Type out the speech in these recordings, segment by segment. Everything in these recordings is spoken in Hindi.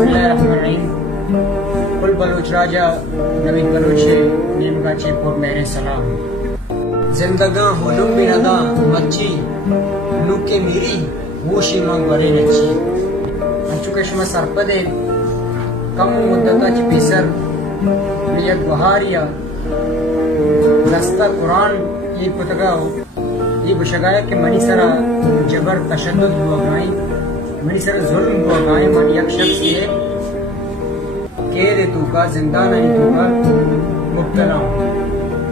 बिस्मिल्लाहिर्रहमानिर्रहीम। कुल बलोच राजा नवीद बलोच नेमका चेपुर मेरे सलाम। जिंदगा होलुम बिनदा मच्छी लुके मेरी वोशी मांग बरे नची अंचुके शुमा सरपदे कम मुद्दता ची पेसर लियत बहारिया दस्ता कुरान ये पुतगाओ ये बशगाया के मनी सरा जबर तशद्दुद हुआ गाई मनी सरा जुल्म हुआ गाई मन एक शख्स ये केरे तू का जिंदा नहीं तू का मुब्तला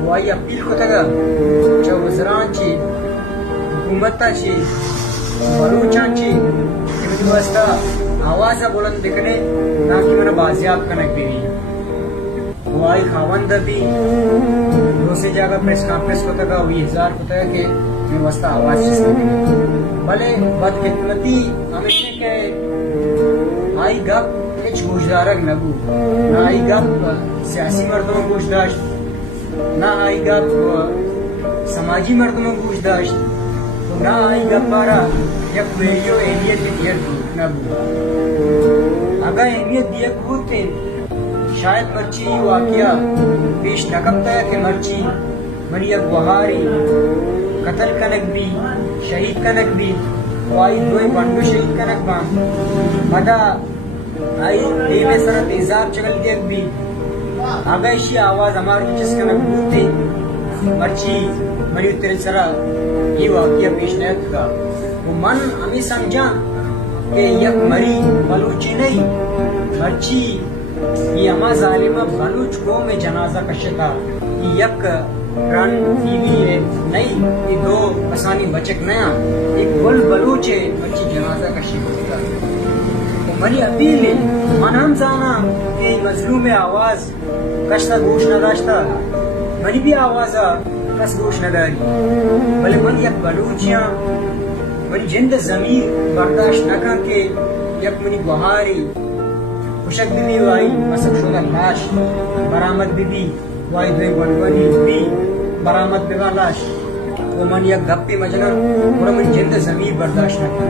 वो आई अपील को तगा जो वज़रान ची हुकूमता ची बलूचान ची इनकी वास्ता आवाज़ बुलंद दिखने ताकि मैंने बाजियाब कनक भी नहीं वो आई खावंद भी दूसरी जगह प्रेस कॉन्फ्रेंस को तगा हुई हजार को तगा के मैं वास्ता आवाज़ भले बदकिस्मती हमेशा के आई गप कुछ गुजदारक नबू ना आई गप सियासी मर्दों को गुजदाश्त ना आई गप समाजी मर्दों को गुजदाश्त तो ना आई गप मारा एक वीडियो एरिया के दियर नबू अगर एरिया दिए कूदते शायद मर्ची वाकिया पेश नकबता है कि मर्ची मरी एक बहारी कत्ल कनक भी शहीद कनक भी वाई दो बंडू शहीद कनक बां मदा आई देवे सर तेजाब चगल देख भी आगाइशी आवाज हमारी जिस कनक भूते मर्ची मरी तेरे सरा ये वाकिया पेश नयत का वो मन हमें समझा कि यक मरी बलूची नहीं मर्ची ये हमा जालिमा बलूच को में जनाजा कशता यक रन टीवी है नहीं ये दो आसानी बचक नया एक कुल बलूच है बच्ची जनाजा कशी होता तो मरी अपील है मन हम जाना कि मजलूम आवाज कशता गोश न दाश्ता मरी भी आवाज कस गोश न दारी भले मन यक बलूचियां मरी जिंद जमीर बर्दाश्त न कर के यक मनी गुहारी खुशक भी वाई मसक शुदा लाश बरामद भी वाई दो वनवनी भी बरामद बेवा लाश वो मन यक गप्पी मजना और मन जिंद जमीर बर्दाश्त न कर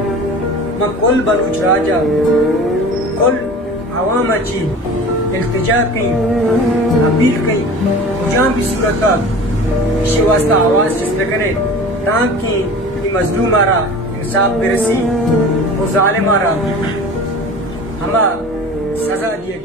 मैं कुल बलूच राजा कुल आवाम अच्छी इल्तिजा कहीं अपील कहीं मुझा भी सूरत इसी वास्ता आवाज जिस करे ताकि मजलूम मारा इंसाफ बिरसी वो जालिम मारा हमा सजा दिए